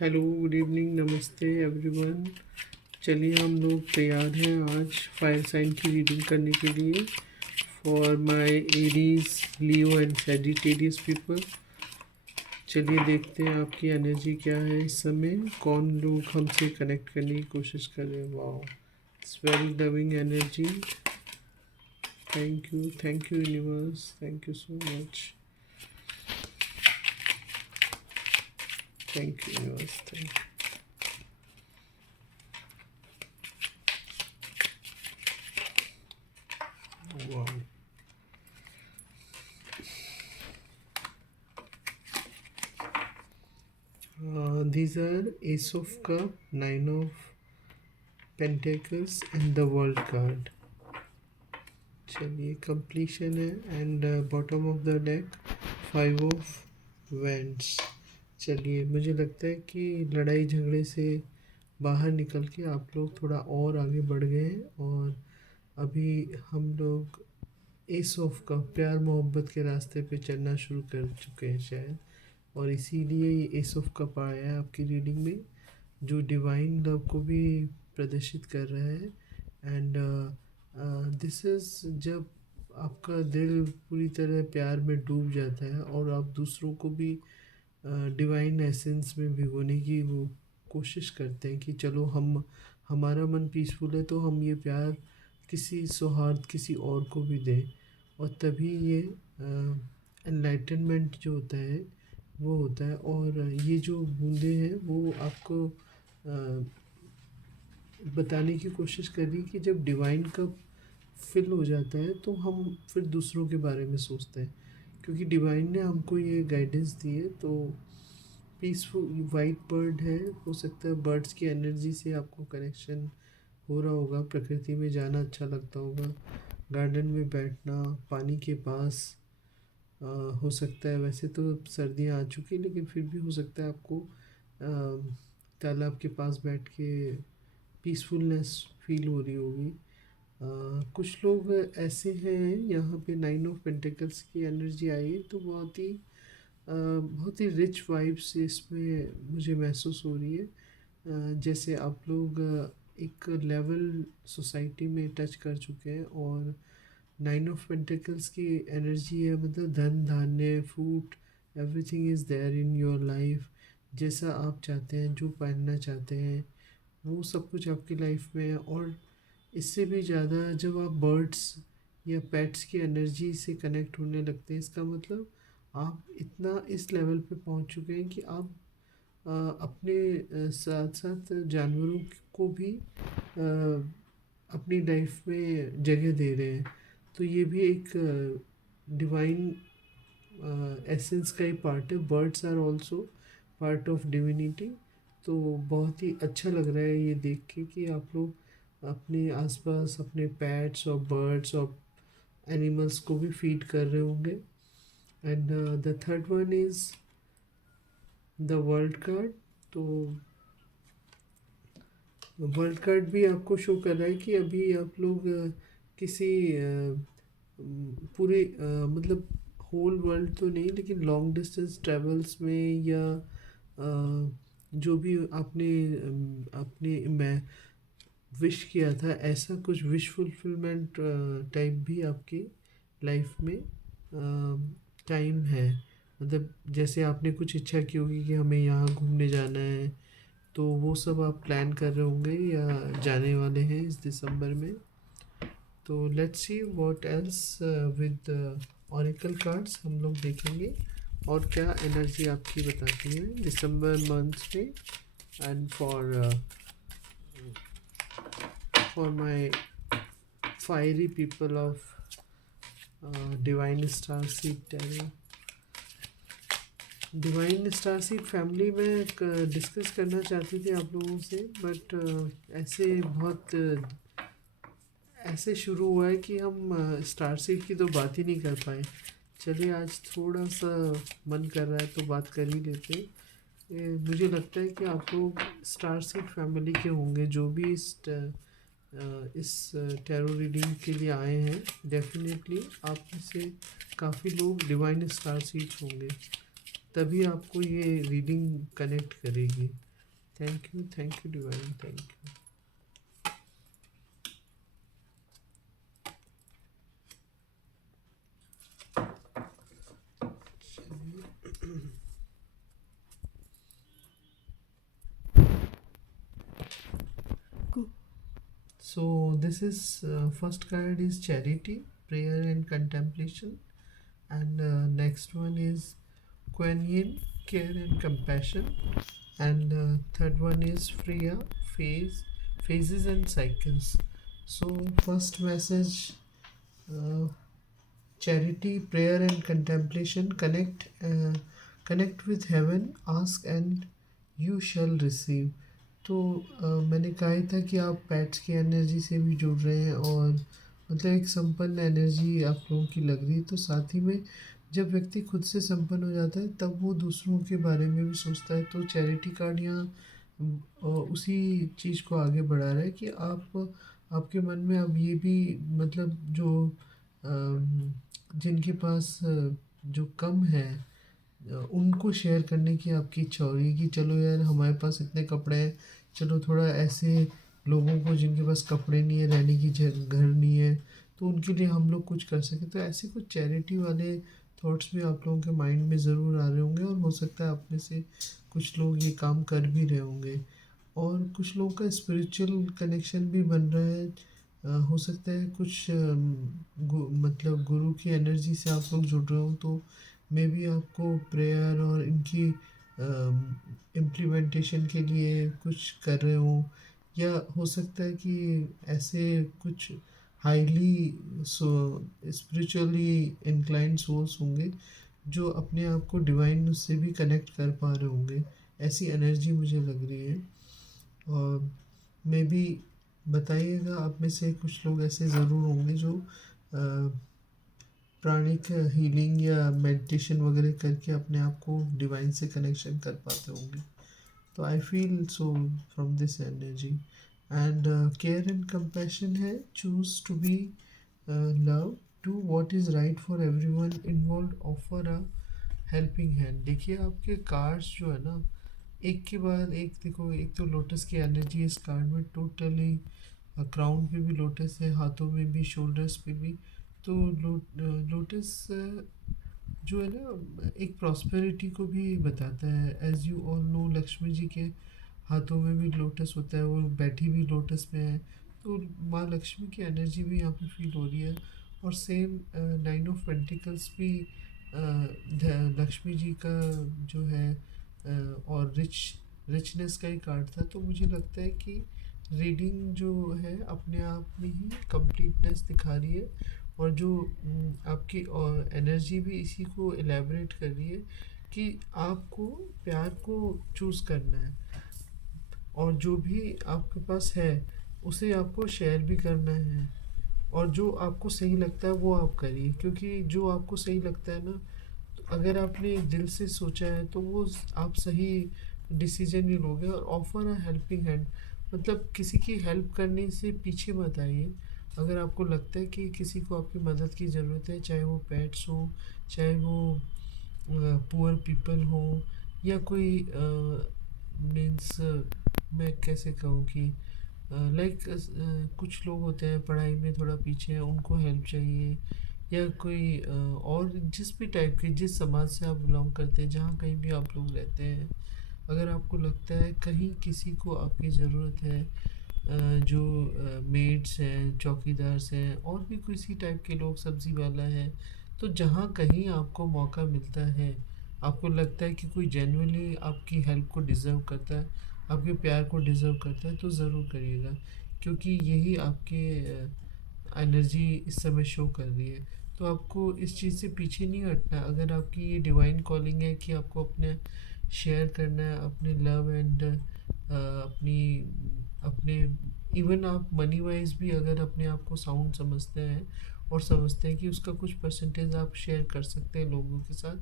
Hello, good evening, नमस्ते everyone. चलिए हम लोग तैयार हैं आज फायर साइन की रीडिंग करने के लिए for my Aries, Leo and Sagittarius people. चलिए देखते हैं आपकी एनर्जी क्या है इस समय, कौन लोग हमसे कनेक्ट करने की कोशिश कर रहे हैं। Wow, it's very loving energy. Thank you universe, thank you so much. Thank you universe, thank you. Wow, these are Ace of Cup, Nine of Pentacles and the World card. चलिए completion है and bottom of the deck five of vents. चलिए मुझे लगता है कि लड़ाई झगड़े से बाहर निकल के आप लोग थोड़ा और आगे बढ़ गए हैं और अभी हम लोग एस ऑफ का प्यार मोहब्बत के रास्ते पे चलना शुरू कर चुके हैं शायद, और इसीलिए ये एस ऑफ कप आया है आपकी रीडिंग में, जो डिवाइन लव को भी प्रदर्शित कर रहा है। एंड दिस इज़ जब आपका दिल पूरी तरह प्यार में डूब जाता है और आप दूसरों को भी डिवाइन एसेंस में भिगोने की वो कोशिश करते हैं कि चलो हमारा मन पीसफुल है तो हम ये प्यार किसी सौहार्द किसी और को भी दें, और तभी ये एनलाइटनमेंट जो होता है वो होता है। और ये जो बूंदें हैं वो आपको बताने की कोशिश कर रही कि जब डिवाइन कप फिल हो जाता है तो हम फिर दूसरों के बारे में सोचते हैं, क्योंकि डिवाइन ने हमको ये गाइडेंस दी है। तो पीसफुल वाइट बर्ड है, हो सकता है बर्ड्स की एनर्जी से आपको कनेक्शन हो रहा होगा, प्रकृति में जाना अच्छा लगता होगा, गार्डन में बैठना, पानी के पास। हो सकता है, वैसे तो सर्दियाँ आ चुकी हैं लेकिन फिर भी हो सकता है आपको तालाब के पास बैठ के पीसफुलनेस फील हो रही होगी। कुछ लोग ऐसे हैं, यहाँ पे नाइन ऑफ पेंटिकल्स की एनर्जी आई है तो बहुत ही रिच वाइब्स इसमें मुझे महसूस हो रही है। जैसे आप लोग एक लेवल सोसाइटी में टच कर चुके हैं, और नाइन ऑफ पेंटिकल्स की एनर्जी है, मतलब धन धान्य food everything is there in your life. जैसा आप चाहते हैं, जो पहनना चाहते हैं, वो सब कुछ आपकी लाइफ में है। और इससे भी ज़्यादा जब आप बर्ड्स या पेट्स की एनर्जी से कनेक्ट होने लगते हैं, इसका मतलब आप इतना इस लेवल पे पहुंच चुके हैं कि आप अपने साथ साथ जानवरों को भी अपनी लाइफ में जगह दे रहे हैं। तो ये भी एक डिवाइन एसेंस का ही पार्ट है। Birds are also part of divinity. तो बहुत ही अच्छा लग रहा है ये देख के कि आप लोग अपने आसपास अपने पेट्स और बर्ड्स और एनिमल्स को भी फीड कर रहे होंगे। And the third one is the world card. तो वर्ल्ड कार्ड भी आपको शो कर रहा है कि अभी आप लोग किसी पूरे मतलब होल वर्ल्ड तो नहीं लेकिन लॉन्ग डिस्टेंस ट्रेवल्स में, या जो भी आपने अपने मैं विश किया था, ऐसा कुछ विश फुलफिलमेंट टाइप भी आपकी लाइफ में टाइम है। मतलब जैसे आपने कुछ इच्छा की होगी कि हमें यहाँ घूमने जाना है, तो वो सब आप प्लान कर रहे होंगे या जाने वाले हैं इस दिसंबर में। तो let's see what else with auricle cards हम लोग देखेंगे और क्या एनर्जी आपकी बताती है दिसंबर मंथ में। And for my fiery people of divine star seed tarot. Divine star seed family में डिस्कस करना चाहती थी आप लोगों से, बट ऐसे शुरू हुआ है कि हम स्टार सीड की तो बात ही नहीं कर पाए। चलिए आज थोड़ा सा मन कर रहा है तो बात कर ही लेते हैं। मुझे लगता है कि आप लोग स्टार सीड फैमिली के होंगे जो भी इस टैरो रीडिंग के लिए आए हैं। डेफिनेटली आप में से काफ़ी लोग डिवाइन स्टार सीड्स होंगे, तभी आपको ये रीडिंग कनेक्ट करेगी। Thank you divine, thank you. So this is first card is charity, prayer and contemplation, and next one is Kuan Yin, care and compassion, and third one is Freya, phases and cycles. So first message, uh, charity, prayer and contemplation. Connect with heaven, ask and you shall receive. तो मैंने कहा ही था कि आप pets की energy से भी जुड़ रहे हैं, और मतलब एक संपन्न एनर्जी आप लोगों की लग रही है। तो साथ ही में जब व्यक्ति खुद से संपन्न हो जाता है तब वो दूसरों के बारे में भी सोचता है। तो चैरिटी कार्ड यहाँ उसी चीज़ को आगे बढ़ा रहा है कि आप आपके मन में अब ये भी मतलब जो जिनके पास जो कम है उनको शेयर करने की आपकी इच्छा हो रही है कि चलो यार हमारे पास इतने कपड़े हैं, चलो थोड़ा ऐसे लोगों को जिनके पास कपड़े नहीं है, रहने की घर नहीं है, तो उनके लिए हम लोग कुछ कर सकें। तो ऐसे कुछ चैरिटी वाले थॉट्स भी आप लोगों के माइंड में ज़रूर आ रहे होंगे, और हो सकता है आप में से कुछ लोग ये काम कर भी रहे होंगे, और कुछ लोगों का स्पिरिचुअल कनेक्शन भी बन रहा है। हो सकता है कुछ मतलब गुरु की एनर्जी से आप लोग जुड़ रहे हो, तो मे बी आपको प्रेयर और इनकी इम्प्लीमेंटेशन के लिए कुछ कर रहे हो, या हो सकता है कि ऐसे कुछ हाईली स्पिरिचुअली इंक्लाइंड सोल्स होंगे जो अपने आप को डिवाइन उससे भी कनेक्ट कर पा रहे होंगे। ऐसी एनर्जी मुझे लग रही है। और मे बी बताइएगा, आप में से कुछ लोग ऐसे ज़रूर होंगे जो प्राणिक हीलिंग या मेडिटेशन वगैरह करके अपने आप को डिवाइन से कनेक्शन कर पाते होंगे। तो I feel so from this energy. And care and compassion है, choose to be love, do what is right for everyone involve, offer a helping hand. देखिए आपके कार्ड्स जो है ना, एक के बाद एक, देखो एक तो लोटस की एनर्जी है इस कार्ड में टोटली, क्राउन पे भी लोटस है, हाथों में भी, शोल्डर्स पे भी। तो लोटस जो है ना एक प्रॉस्पेरिटी को भी बताता है। As you all know, Lakshmi ji के हाथों में भी लोटस होता है, वो बैठी भी लोटस में है। तो माँ लक्ष्मी की एनर्जी भी यहाँ पे फील हो रही है। और सेम नाइन ऑफ पेंटिकल्स भी लक्ष्मी जी का जो है और रिचनेस का ही कार्ड था। तो मुझे लगता है कि रीडिंग जो है अपने आप में ही कंप्लीटनेस दिखा रही है, और जो आपकी एनर्जी भी इसी को एलेबरेट कर रही है कि आपको प्यार को चूज़ करना है, और जो भी आपके पास है उसे आपको शेयर भी करना है, और जो आपको सही लगता है वो आप करिए। क्योंकि जो आपको सही लगता है ना, तो अगर आपने दिल से सोचा है तो वो आप सही डिसीजन ही लोगे। और ऑफर अ हेल्पिंग हैंड, मतलब किसी की हेल्प करने से पीछे मत आइए। अगर आपको लगता है कि किसी को आपकी मदद की ज़रूरत है, चाहे वो पेट्स हो, चाहे वो पुअर पीपल हो, या कोई मीन्स मैं कैसे कहूँ कि लाइक कुछ लोग होते हैं पढ़ाई में थोड़ा पीछे हैं, उनको हेल्प चाहिए, या कोई और जिस भी टाइप की, जिस समाज से आप बिलोंग करते हैं, जहाँ कहीं भी आप लोग रहते हैं, अगर आपको लगता है कहीं किसी को आपकी ज़रूरत है, जो मेड्स हैं, चौकीदार्स हैं, और भी किसी टाइप के लोग, सब्ज़ी वाला है, तो जहाँ कहीं आपको मौका मिलता है, आपको लगता है कि कोई जेन्युइनली आपकी हेल्प को डिज़र्व करता है, आपके प्यार को डिज़र्व करता है, तो ज़रूर करिएगा। क्योंकि यही आपके एनर्जी इस समय शो कर रही है। तो आपको इस चीज़ से पीछे नहीं हटना। अगर आपकी ये डिवाइन कॉलिंग है कि आपको अपने शेयर करना है अपने लव एंड अपनी अपने, इवन आप मनी वाइज भी अगर अपने आप को साउंड समझते हैं और समझते हैं कि उसका कुछ परसेंटेज आप शेयर कर सकते हैं लोगों के साथ,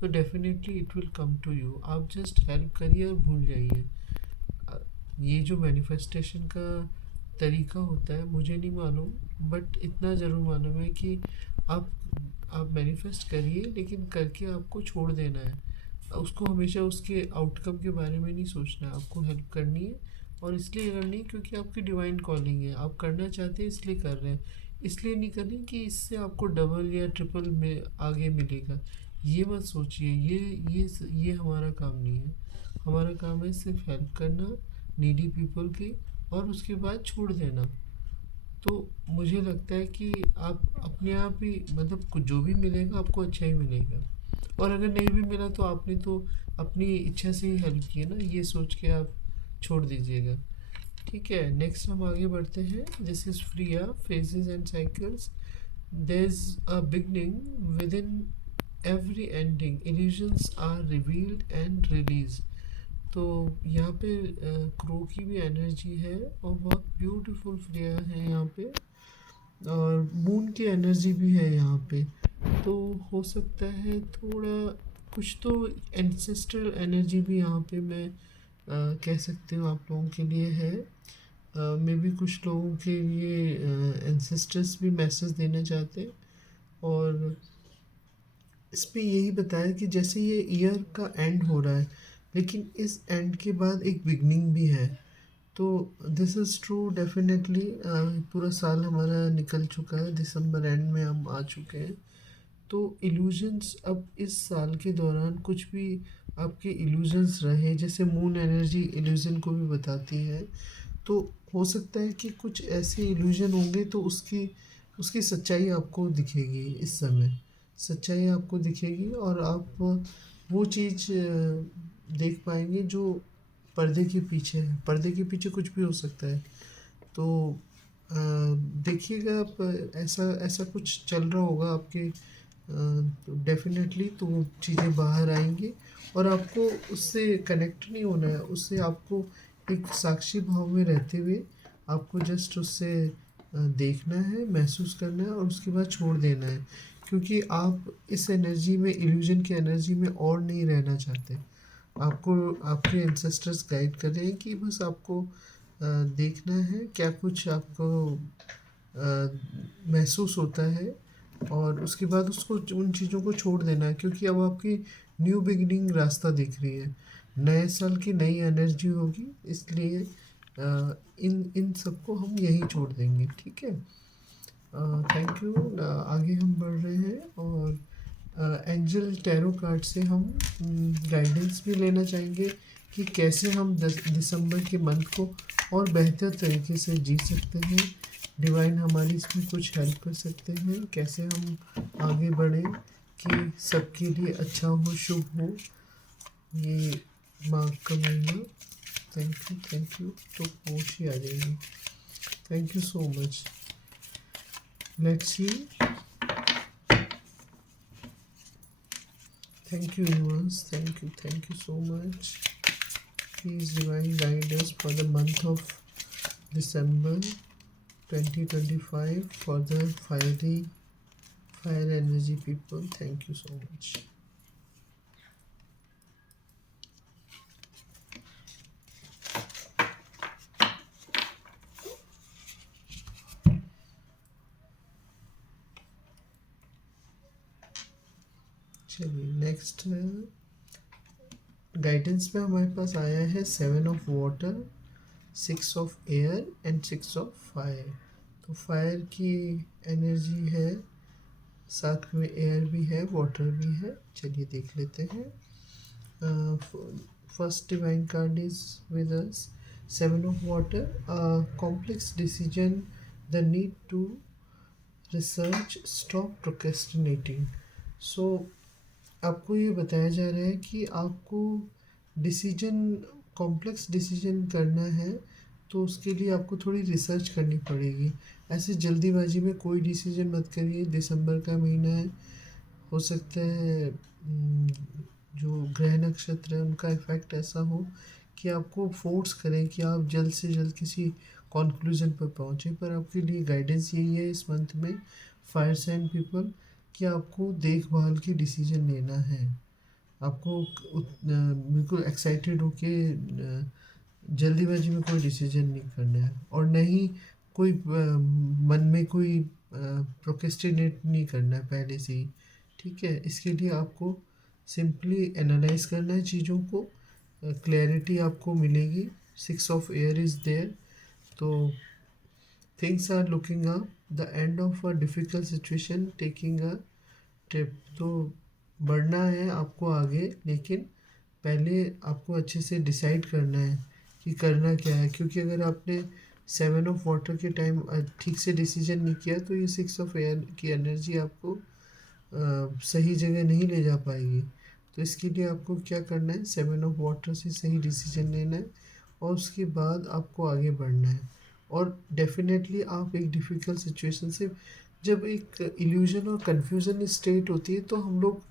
तो definitely it will come to you. आप जस्ट हेल्प करिए और भूल जाइए। ये जो मैनिफेस्टेशन का तरीका होता है मुझे नहीं मालूम, बट इतना ज़रूर मालूम है कि आप आप मैनिफेस्ट करिए, लेकिन करके आपको छोड़ देना है। उसको हमेशा उसके आउटकम के बारे में नहीं सोचना है, आपको हेल्प करनी है। और इसलिए करनी है क्योंकि आपकी डिवाइन कॉलिंग है, आप करना चाहते हैं इसलिए कर रहे हैं। इसलिए नहीं कर रहे कि इससे आपको डबल या ट्रिपल में आगे मिलेगा। ये मत सोचिए, ये हमारा काम नहीं है। हमारा काम है सिर्फ हेल्प करना नीडी पीपल की, और उसके बाद छोड़ देना। तो मुझे लगता है कि आप अपने आप ही मतलब जो भी मिलेगा आपको अच्छा ही मिलेगा। और अगर नहीं भी मिला तो आपने तो अपनी इच्छा से ही हेल्प की है ना, ये सोच के आप छोड़ दीजिएगा। ठीक है, नेक्स्ट हम आगे बढ़ते हैं। This is Freya, phases and cycles. There is a beginning within every ending, illusions are revealed and release. तो यहाँ पे क्रो की भी एनर्जी है और बहुत ब्यूटीफुल फ्लेयर है यहाँ पे। और मून की एनर्जी भी है यहाँ पे। तो हो सकता है थोड़ा कुछ तो एंसेस्ट्रल एनर्जी भी यहाँ पे मैं कह सकती हूँ आप लोगों के लिए है। मे बी कुछ लोगों के लिए एंसेस्टर्स भी मैसेज देना चाहते हैं। और इस पे यही बताया कि जैसे ये ईयर का एंड हो रहा है, लेकिन इस एंड के बाद एक बिगनिंग भी है। तो दिस इज़ ट्रू डेफिनेटली। पूरा साल हमारा निकल चुका है, दिसंबर एंड में हम आ चुके हैं। तो इल्यूजन्स अब इस साल के दौरान कुछ भी आपके इल्यूजन्स रहे, जैसे मून एनर्जी इल्यूजन को भी बताती है, तो हो सकता है कि कुछ ऐसे इल्यूजन होंगे तो उसकी उसकी सच्चाई आपको दिखेगी। इस समय सच्चाई आपको दिखेगी और आप वो चीज़ देख पाएंगे जो पर्दे के पीछे है। पर्दे के पीछे कुछ भी हो सकता है। तो देखिएगा आप, ऐसा ऐसा कुछ चल रहा होगा आपके, तो डेफिनेटली तो वो चीज़ें बाहर आएंगी। और आपको उससे कनेक्ट नहीं होना है, उससे आपको एक साक्षी भाव में रहते हुए आपको जस्ट उससे देखना है, महसूस करना है और उसके बाद छोड़ देना है। क्योंकि आप इस एनर्जी में, इल्यूजन की एनर्जी में और नहीं रहना चाहते। आपको आपके एंसेस्टर्स गाइड कर रहे हैं कि बस आपको देखना है क्या कुछ आपको महसूस होता है, और उसके बाद उसको उन चीज़ों को छोड़ देना है। क्योंकि अब आपकी न्यू बिगिनिंग रास्ता दिख रही है, नए साल की नई एनर्जी होगी। इसलिए इन इन सबको हम यहीं छोड़ देंगे। ठीक है, थैंक यू। आगे हम बढ़ रहे हैं और एंजल टैरो कार्ड से हम गाइडेंस भी लेना चाहेंगे कि कैसे हम दिसंबर के मंथ को और बेहतर तरीके से जी सकते हैं। डिवाइन हमारी इसमें कुछ हेल्प कर सकते हैं, कैसे हम आगे बढ़ें कि सबके लिए अच्छा हो, शुभ हो ये माघ का महीना। Thank you. तो होश ही आ जाएगी। Thank you so much. Let's see. Thank you, universe. Thank you so much. Please divine guide us for the month of December 2025 for the fire energy people. Thank you so much. चलिए next guidance में हमारे पास आया है 7 of water, 6 of air and 6 of fire. तो fire की energy है, साथ में एयर भी है, वाटर भी है। चलिए देख लेते हैं। First divine card is with us, 7 of water, a complex decision, the need to research, stop procrastinating. So आपको ये बताया जा रहा है कि आपको डिसीजन, कॉम्प्लेक्स डिसीजन करना है, तो उसके लिए आपको थोड़ी रिसर्च करनी पड़ेगी। ऐसे जल्दीबाजी में कोई डिसीजन मत करिए। दिसंबर का महीना है, हो सकता है जो ग्रह नक्षत्र है उनका इफ़ेक्ट ऐसा हो कि आपको फोर्स करें कि आप जल्द से जल्द किसी कंक्लूजन पर पहुँचें। पर आपके लिए गाइडेंस यही है इस मंथ में, फायर साइन पीपल, कि आपको देखभाल के डिसीजन लेना है। आपको बिल्कुल एक्साइटेड होके जल्दीबाजी में कोई डिसीजन नहीं करना है, और न ही कोई मन में कोई प्रोक्रेस्टिनेट नहीं करना है पहले से ही। ठीक है, इसके लिए आपको सिंपली एनालाइज करना है चीज़ों को, क्लैरिटी आपको मिलेगी। 6 of Air इज़ देयर। तो things are looking up, the end of a difficult situation, taking a trip. तो बढ़ना है आपको आगे, लेकिन पहले आपको अच्छे से डिसाइड करना है कि करना क्या है, क्योंकि अगर आपने 7 of Water के टाइम ठीक से डिसीजन नहीं किया तो ये 6 of Air की एनर्जी आपको सही जगह नहीं ले जा पाएगी। तो इसके लिए आपको क्या करना है, 7 of Water से सही डिसीजन लेना है और उसके बाद आपको आगे बढ़ना है। और डेफिनेटली आप एक डिफ़िकल्ट सिचुएशन से, जब एक इल्यूजन और कन्फ्यूज़न स्टेट होती है तो हम लोग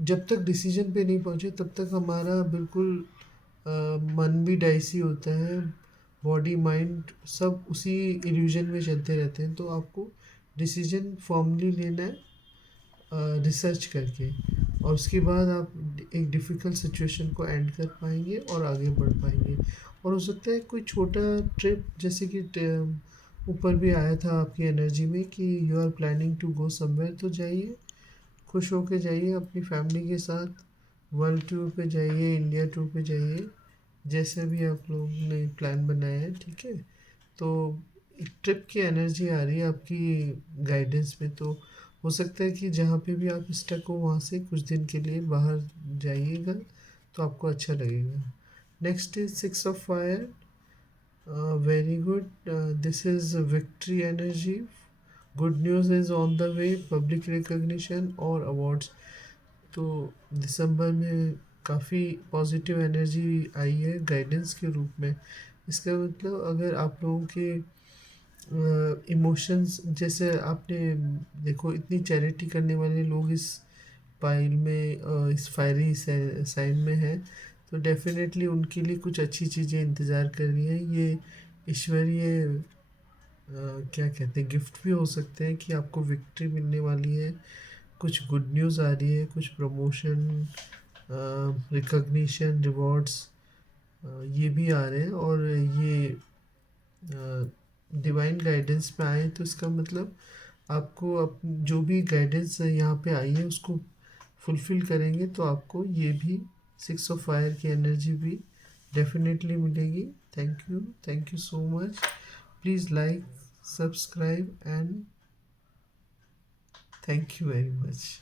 जब तक डिसीजन पे नहीं पहुँचे तब तक हमारा बिल्कुल मन भी डाइसी होता है, बॉडी माइंड सब उसी इल्यूजन में चलते रहते हैं। तो आपको डिसीजन फॉर्मली लेना है रिसर्च करके, और उसके बाद आप एक डिफ़िकल्ट सिचुएशन को एंड कर पाएंगे और आगे बढ़ पाएंगे। और हो सकता है कोई छोटा ट्रिप, जैसे कि ऊपर भी आया था आपकी एनर्जी में कि you are planning to go somewhere, तो जाइए, खुश होके जाइए अपनी फैमिली के साथ, वर्ल्ड टूर पे जाइए, इंडिया टूर पे जाइए, जैसे भी आप लोग ने प्लान बनाया है, ठीक है। तो एक ट्रिप की एनर्जी आ रही है आपकी गाइडेंस में, तो हो सकता है कि जहाँ पे भी आप स्टक हो वहाँ से कुछ दिन के लिए बाहर जाइएगा तो आपको अच्छा लगेगा। Next is 6 of Fire। Very good, this is victory energy. Good news is on the way, public recognition और अवार्ड्स। तो दिसंबर में काफ़ी पॉजिटिव एनर्जी आई है गाइडेंस के रूप में। इसका मतलब अगर आप लोगों के इमोशंस, जैसे आपने देखो इतनी चैरिटी करने वाले लोग इस पाइल में इस फायरी साइन में हैं, तो डेफिनेटली उनके लिए कुछ अच्छी चीज़ें इंतज़ार कर रही हैं। ये ईश्वरीय क्या कहते हैं, गिफ्ट भी हो सकते हैं कि आपको विक्ट्री मिलने वाली है, कुछ गुड न्यूज़ आ रही है, कुछ प्रमोशन, रिकग्निशन, रिवॉर्ड्स, ये भी आ रहे हैं। और ये डिवाइन गाइडेंस में आए तो इसका मतलब आपको जो भी गाइडेंस यहाँ पे आई है उसको फुलफ़िल करेंगे तो आपको ये भी 6 of Fire की एनर्जी भी डेफिनेटली मिलेगी। Thank you so much. Please like, subscribe and thank you very much.